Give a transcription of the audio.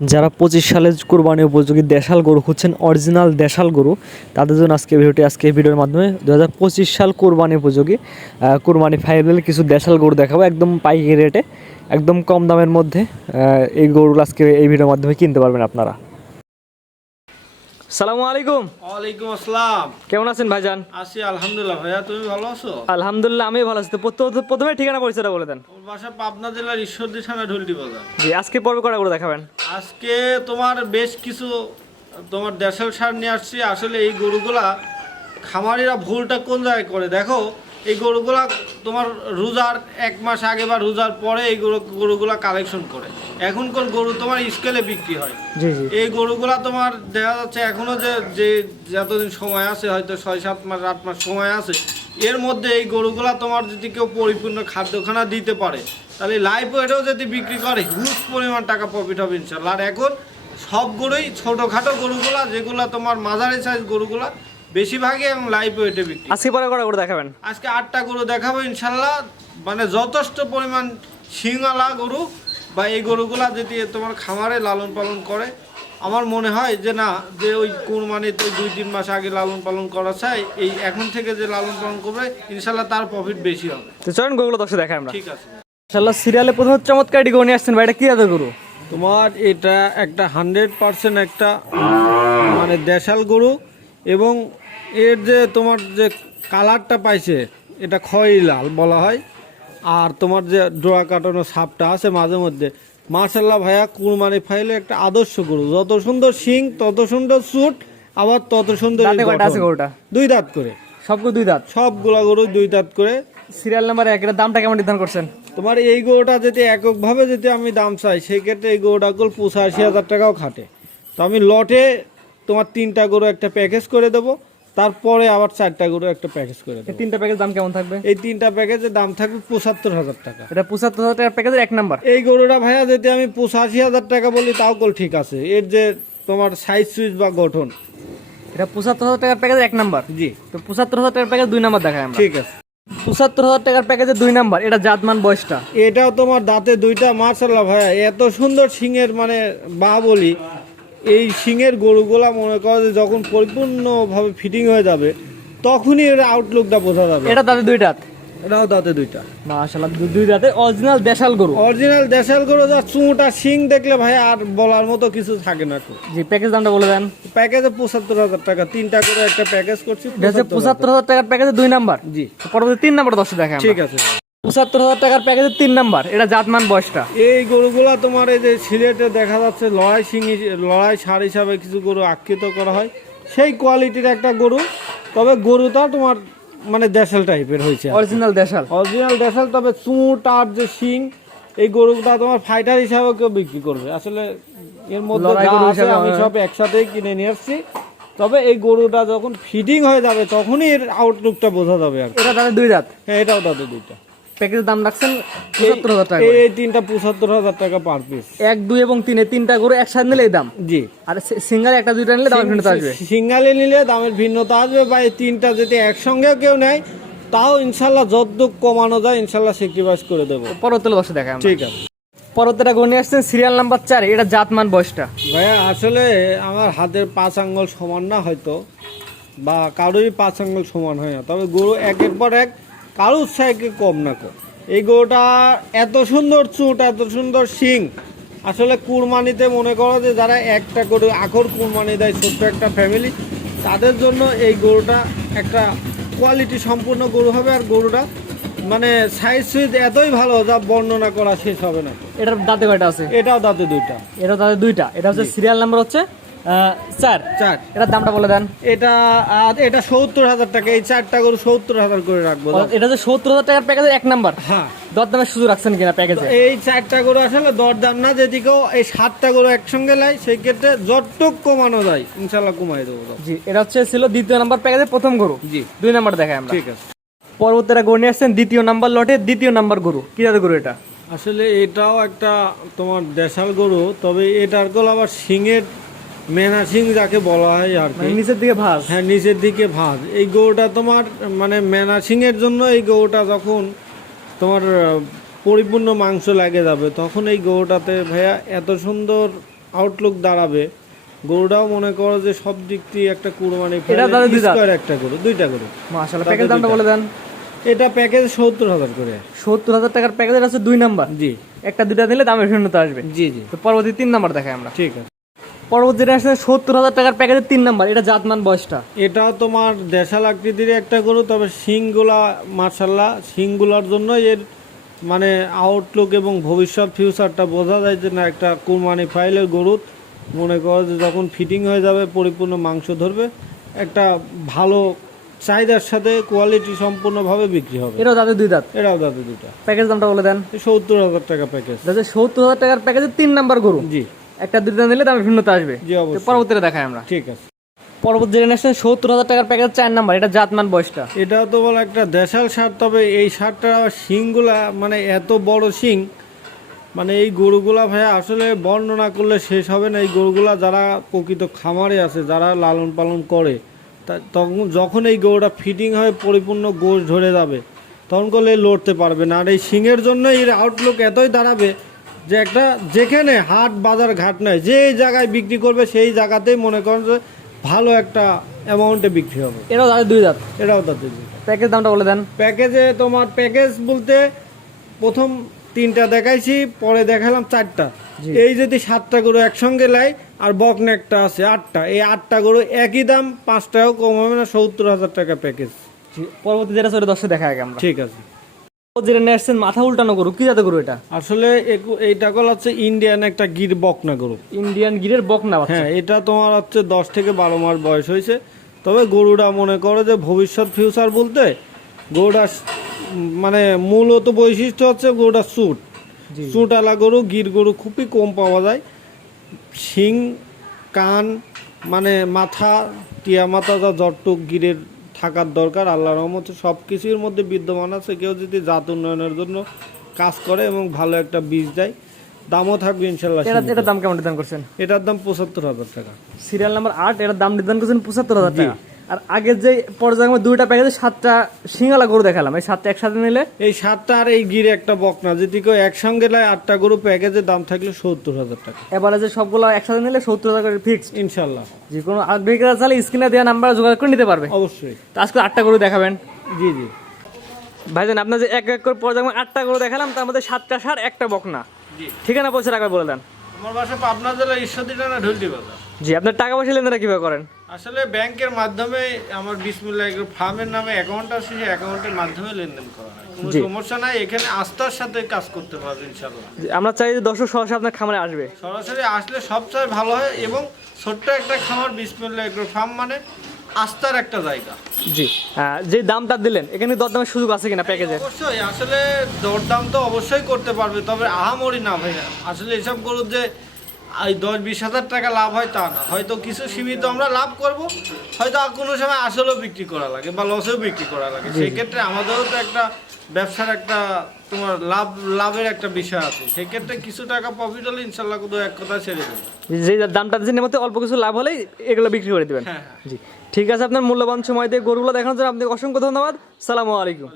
যারা 25 সালে কোরবানি উপযোগী দেশাল গরু খুঁজছেন, অরিজিনাল দেশাল গরু, তাদের জন্য আজকে এই ভিডিওর মাধ্যমে 2025 সাল কোরবানি উপযোগী কোরবানি ফাইনাল কিছু দেশাল গরু দেখাবো একদম পাইকারি রেটে, একদম কম দামের মধ্যে। এই গরুগুলো আজকে এই ভিডিওর মাধ্যমে কিনতে পারবেন আপনারা। সালামু আলাইকুম। ওয়ালাইকুম আসসালাম। কেমন আছেন ভাইজান? আছি আলহামদুলিল্লাহ। ভাইয়া তুমি ভালো আছো? আলহামদুলিল্লাহ আমি ভালো আছি। তো প্রথমে ঠিকানা পরিচয়টা বলে দেন। ওর বাসা পাবনা জেলার ঈশ্বরদী থানা ঢুলটি বাজার। জি, আজকে পর্বে কটা গরু দেখাবেন? আজকে তোমার বেশ কিছু তোমার দেশাল সার নিয়ে আসছি। আসলে এই গরুগুলা খামারিরা ভুলটা কোন জায়গায় করে দেখো, এই গরুগুলা তোমার রোজার এক মাস আগে বা রোজার পরে এই গরুগুলা কালেকশন করে। এখনকার গরু তোমার স্কেলে বিক্রি হয়। জি জি। এই গরুগুলা তোমার দেখা যাচ্ছে এখনো যে যতদিন সময় আছে, হয়তো 6-7 মাস 8 মাস সময় আছে, এর মধ্যে এই গরুগুলা তোমার যদি কেউ পরিপূর্ণ খাদ্যখানা দিতে পারে, তাহলে লাইভ ওয়েটেও যদি বিক্রি করে হিউজ পরিমাণ টাকা প্রফিট হবে ইনশাল্লাহ। আর এখন সব গরুই ছোটোখাটো গরুগুলা, যেগুলো তোমার মাঝারি সাইজ গরুগুলা বেশিরভাগই এবং লাইভ ওয়েটে বিক্রি। আজকে পরে কটা গরু দেখাবেন? আজকে 8টা গরু দেখাবো ইনশাল্লাহ। মানে যথেষ্ট পরিমাণ শিংওয়ালা গরু বা এই গরুগুলা যদি তোমার খামারে লালন পালন করে, আমার মনে হয় যে না, যে ওই কুরবানিতে 2-3 মাস আগে লালন পালন করা চাই, এই এখন থেকে যে লালন পালন করবে ইনশাল্লাহ তার প্রফিট বেশি হবে। তো চলুন গরুগুলো দর্শক দেখাই আমরা। ঠিক আছে। ইনশাআল্লাহ সিরিয়ালে প্রথম চমৎকার গরু নিয়ে আসছেন ভাই, এটা কি জাতের গরু? তোমার এটা একটা 100% একটা মানে দেশাল গরু, এবং এর যে তোমার যে কালারটা পাইছে এটা খয়েরি লাল বলা হয়। আর তোমার যে ডোরা কাটানো সাপটা আছে মাঝে মধ্যে, মার্শাল্লাহ ভাইয়া কুরবানি ফাইলে একটা আদর্শ গরু। যত সুন্দর শিং, তত সুন্দর চুট, আবার তত সুন্দর দাঁতে কয়টা আছে গরুটা? 2 দাঁত করে। সবগুলো 2 দাঁত? সবগুলা গরু 2 দাঁত করে। সিরিয়াল নাম্বার 1 এর দামটা কেমন নির্ধারণ করছেন? তোমার এই গরুটা যদি এককভাবে যদি আমি দাম চাই, সেই ক্ষেত্রে এই গরুটা কুল 85,000 টাকাও খাটে। তো আমি লটে তোমার 3টা গরু একটা প্যাকেজ করে দেবো, তারপরে আবার 4টা গরু একটা প্যাকেজ করে এই দেবো। 3টা প্যাকেজ দাম কেমন থাকবে? এই 3টা প্যাকেজের দাম থাকবে 75,000 টাকা। এটা 75,000 টাকার প্যাকেজের 1 নাম্বার। এই গরুটা ভাইয়া যদি আমি 85,000 টাকা বলি তাও কল ঠিক আছে। এর যে তোমার সাইজ সুইজ বা গঠন, এটা 75,000 টাকার প্যাকেজের 1 নাম্বার। জি তো 75,000 টাকার প্যাকেজ 2 নাম্বার দেখাই আমরা। ঠিক আছে। 75,000 টাকার প্যাকেজের 2 নাম্বার, এটা জাতমান বয়সটা? এটাও তোমার দাঁতে 2টা। মার্শাল্লাহ ভাইয়া এত সুন্দর শিংয়ের মানে বা বলি, এই শিংয়ের গরুগুলা মনে করো যে যখন পরিপূর্ণভাবে ফিটিং হয়ে যাবে তখনই এর আউটলুকটা বোঝা যাবে। এটা দাঁতে 2 দাঁত? এটাও দাঁতে 2টা। মাশাআল্লাহ 2 দাঁতে অরিজিনাল দেশাল গরু। অরিজিনাল দেশাল গরু, যা চুঁটা শিং দেখলে ভাই আর বলার মতো কিছু থাকে না। জি, প্যাকেজ দামটা বলে দেন। প্যাকেজে 75,000 টাকা, 3টা করে একটা প্যাকেজ করছি। এটা হচ্ছে 75,000 টাকার প্যাকেজের 2 নাম্বার। জি। পরবর্তী 3 নাম্বার দর্শক দেখাই আমরা। ঠিক আছে। 75,000 টাকার প্যাকেজের 3 নাম্বার, এটা জাতমান বয়সটা? এই গরুগুলা তোমার এই যে সিলেটে দেখা যাচ্ছে লড়াই সার হিসাবে কিছু গরু আখ্যিত করা হয়, সেই কোয়ালিটির একটা গরু। তবে গরুটা তোমার মানে দেশাল টাইপের হয়েছে, অরিজিনাল দেশাল। অরিজিনাল দেশাল। তবে চুঁট আর যে শিং, এই গরুটা তোমার ফাইটার হিসাবে কেউ বিক্রি করবে। আসলে এর মধ্যে লড়াই যা গরু আছে হিসাবে আমি সব একসাথেই কিনে নিয়ে আসছি। তবে এই গরুটা যখন ফিটিং হয়ে যাবে তখনই এর আউটলুকটা বোঝা যাবে আর কি। এটা দাঁতে 2 দাঁত? হ্যাঁ, এটাও দাঁতে 2টা। প্যাকেজের দাম রাখছেন 75,000 টাকা। এই 3টা 75,000 টাকা পার পিস। 1, 2 এবং 3 এই 3টা গরু একসাথে নিলে এই দাম। জি। আর সিঙ্গেল 1টা 2টা নিলে দাম ভিন্নতা আসবে। সিঙ্গালে নিলে দামের ভিন্নতা আসবে, বা এই 3টা যদি একসঙ্গে কেউ নেয় তাও ইনশাল্লাহ যতটুক কমানো যায় ইনশাল্লাহ স্যাক্রিফাইস করে দেবো। পরবর্তী বসে দেখাই আমরা। ঠিক আছে। পরবর্তীটা গরু নিয়ে আসছেন সিরিয়াল নাম্বার 4, এটা জাতমান বয়সটা? ভাইয়া আসলে আমার হাতের 5 আঙ্গুল সমান না হয়তো, বা কারোরই 5 আঙ্গুল সমান হয় না, তবে গরু একের পর এক কারোর সাইকে কম না কম। এই গরুটা এত সুন্দর চুট, এত সুন্দর শিং। আসলে কুরবানিতে মনে করো যে যারা একটা গরু আখর কুরবানি দেয়, ছোট্ট একটা ফ্যামিলি, তাদের জন্য এই গরুটা একটা কোয়ালিটি সম্পূর্ণ গরু হবে। আর গরুটা মানে সাইজ সুইজ এতই ভালো যা বর্ণনা করা শেষ হবে না। এটার দাঁতে কয়টা আছে? এটাও দাঁতে 2টা। এটাও দাঁতে 2টা। এটা হচ্ছে সিরিয়াল নাম্বার হচ্ছে 4। এটার দামটা বলে দেন। এটা 70,000 টাকা। এই 4টা গরু 70,000 করে রাখবো। এটা হচ্ছে 70,000 টাকার প্যাকেজের 1 নাম্বার। হ্যাঁ। দরদামের সুযোগ রাখছেন কিনা প্যাকেজে? এই 4টা গরু আসলে দরদাম না, যেদিকেও এই 7টা গরু একসঙ্গে লাই সেই ক্ষেত্রে যতটুক কমানো যায় ইনশাল্লাহ কমাই দেবো। জি, এটা হচ্ছে ছিল 2য় নাম্বার প্যাকেজের প্রথম গরু। জি। 2 নাম্বার দেখাই আমরা। ঠিক আছে। পরবর্তীটা গরু নিয়ে আসছেন 2য় নাম্বার লটে 2য় নাম্বার গরু। কি জাতের গরু এটা? আসলে এটাও একটা তোমার দেশাল গরু, তবে এটার গল আবার শিংয়ের মেনা শিং যাকে বলা হয় আর কি। নিচের দিকে ভাঁজ? হ্যাঁ, নিচের দিকে ভাঁজ। এই গরুটা তোমার মানে মেনা শিংয়ের জন্য এই গরুটা যখন তোমার পরিপূর্ণ মাংস লাগে যাবে তখন এই গরুটাতে ভাইয়া এত সুন্দর আউটলুক দাঁড়াবে, গরুটাও মনে করো যে সব দিক দিয়ে একটা কুরবানি এটা দাদা দুই দাঁত? স্কয়ার একটা গরু, দুইটা গরু। মাশাআল্লাহ। দাদা প্যাকেজ দামটা দুইটা। বলে দেন। এটা প্যাকেজ 70,000 করে। 70,000 টাকার প্যাকেজের আছে 2 নাম্বার, জি একটা দুইটা দিলে দামের ভিন্নতা আসবে। জি জি, তো পরবর্তী 3 নাম্বার দেখাই আমরা। ঠিক আছে। পরবর্তী যেটা আসছে 70,000 টাকার প্যাকেজের 3 নাম্বার, এটা জাতমান বয়সটা। এটাও তোমার দেশাল আকৃতির একটা গরু, তবে শিংগুলা মার্শাল্লাহ, শিংগুলার জন্য এর মানে আউটলুক এবং ভবিষ্যৎ ফিউচারটা বোঝা যায় যে না একটা কুরবানি ফাইলের গরু। মনে করো যে যখন ফিটিং হয়ে যাবে, পরিপূর্ণ মাংস ধরবে, একটা ভালো চাহিদার সাথে কোয়ালিটি সম্পূর্ণভাবে বিক্রি হবে। এটাও দাঁতে 2 দাঁত। এটাও দাদু দুটা। প্যাকেজ দামটা বলে দেন। 70,000 টাকা প্যাকেজ। দাদা 70,000 টাকার প্যাকেজের 3 নাম্বার গরু, জি একটা দুইটা নিলে দামের ভিন্নতা আসবে। জি তো অবশ্যই, পরবর্তীতে দেখাই আমরা। ঠিক আছে। পরবর্তী যেটা আসছে 70,000 টাকার প্যাকেজ 4 নাম্বার, এটা জাতমান বয়সটা। এটাও তো বলে একটা দেশাল সার, তবে এই সারটার আবার শিংগুলা মানে এত বড় শিং, মানে এই গরুগুলা ভাই আসলে বর্ণনা করলে শেষ হবে না। এই গরুগুলা যারা প্রকৃত খামারে আছে, যারা লালন পালন করে, তখন যখন এই গরুটা ফিটিং হয়ে পরিপূর্ণ গোশ ধরে যাবে, তখন করলে লড়তে পারবে না। আর এই শিংয়ের জন্য এর আউটলুক এতই দাঁড়াবে যে একটা যেখানে হাট বাজার ঘাট নাই, যে জায়গায় বিক্রি করবে সেই জায়গাতেই মনে করেন যে ভালো একটা অ্যামাউন্টে বিক্রি হবে। এটাও দাঁতে 2 দাঁত। এটাও তাদের প্যাকেজ দামটা বলে দেন। প্যাকেজে তোমার প্যাকেজ বলতে প্রথম 3টা দেখাইছি, পরে দেখালাম 4টা। জি। এই যদি 7টা গরু একসঙ্গে লাই আর বকনা একটা আছে 8টা, এই 8টা গরু একই দাম, 5 টাকাও কম হবে না, 70,000 টাকা প্যাকেজ। পরবর্তী যেটা সেটা 10 দেখাই আগে আমরা। ঠিক আছে। যেটা নিয়ে আসছেন মাথা উল্টানো গরু, কি জাতের গরু এটা? আসলে এইটা কল হচ্ছে ইন্ডিয়ান একটা গির বকনা গরু। ইন্ডিয়ান গিরের বকনা বাচ্চা। হ্যাঁ, এটা তোমার হচ্ছে 10 থেকে 12 মাস বয়স হয়েছে। তবে গরুটা মনে করো যে ভবিষ্যৎ ফিউচার বলতে গরুটা মানে মূলত বৈশিষ্ট্য হচ্ছে গরুটা সুট, জি। সুটওয়ালা গরু, গির গরু খুবই কম পাওয়া যায়। শিং, কান, মানে মাথা, টিয়া মাথা যা যতটুক গিরের থাকার দরকার আল্লাহর রহমতে সব কিছুর মধ্যে বিদ্যমান আছে। কেউ যদি জাত উন্নয়নের জন্য কাজ করে এবং ভালো একটা বীজ দেয়, দামও থাকবে ইনশাল্লাহ। এটার দাম কেমন নির্ধারণ করছেন? এটার দাম 75,000 টাকা। সিরিয়াল নাম্বার 8, এটার দাম নির্ধারণ করছেন 75,000 জি। টাকা। আর আগের যে পর্যায়ে 2টা প্যাকেজে 7টা সিঙ্গালা গরু দেখালাম, এই 7টা একসাথে নিলে এই 7টা আর এই গিরে একটা বকনা যদি কেউ একসঙ্গে নেয়, 8টা গরু প্যাকেজের দাম থাকলে 70,000 টাকা এবারে যে সবগুলো একসাথে নিলে 70,000 করে ফিক্সড। ইনশাল্লাহ। যে কোনো আগ্রহী চাইলে স্ক্রিনে দেওয়া নাম্বার যোগাযোগ করে নিতে পারবে। অবশ্যই। তো আজকে 8টা গরু দেখাবেন। জি জি ভাইজান, আপনার যে এক এক করে পর্যায়ে 8টা গরু দেখালাম, তার মধ্যে 7টা সার, একটা বকনা। জি। ঠিকানা পৌঁছে একবার বলে দেন। আমার বাসা পাবনা জেলা ঈশ্বরদী থানা ঢুলটি বাজার। জি, আপনার টাকা পয়সা লেনদেনটা কিভাবে করেন? আসলে ব্যাংকের মাধ্যমে আমার বিসমিল্লাহ এগ্রো ফার্মের নামে অ্যাকাউন্ট আছে, সেই অ্যাকাউন্টের মাধ্যমে লেনদেন করা হয়। কোনো জি। সমস্যা নাই, এখানে আস্থার সাথে কাজ করতে পারবে ইনশাল্লাহ। জি, আমরা চাই যে দর্শক সরাসরি আপনার খামারে আসবে। সরাসরি আসলে সবচেয়ে ভালো হয়, এবং ছোট্ট একটা খামার বিসমিল্লাহ এগ্রো ফার্ম মানে আস্থার একটা জায়গা। জি, যে দামটা দিলেন এখানে দরদামের সুযোগ আছে কিনা প্যাকেজে? অবশ্যই, আসলে দরদাম তো অবশ্যই করতে পারবে, তবে আহামরি না ভাইয়া। আসলে এসব গরুর যে এই 10-20 হাজার টাকা লাভ হয় তা না, হয়তো কিছু সীমিত আমরা লাভ করব, হয়তো আর কোনো সময় আসলেও বিক্রি করা লাগে বা লসেও বিক্রি করা লাগে। সেই ক্ষেত্রে আমাদেরও তো একটা ব্যবসার একটা তোমার লাভের একটা বিষয় আছে। সেক্ষেত্রে কিছু টাকা প্রফিট হলে ইনশাল্লাহ কোনো এক কথা ছেড়ে দেবে। যে দামটা দিচ্ছেন এর মধ্যে অল্প কিছু লাভ হলেই এগুলো বিক্রি করে দেবেন। হ্যাঁ। জি, ঠিক আছে। আপনার মূল্যবান সময় দিয়ে গরুগুলো দেখানোর জন্য আপনাকে অসংখ্য ধন্যবাদ। সালামু আলাইকুম।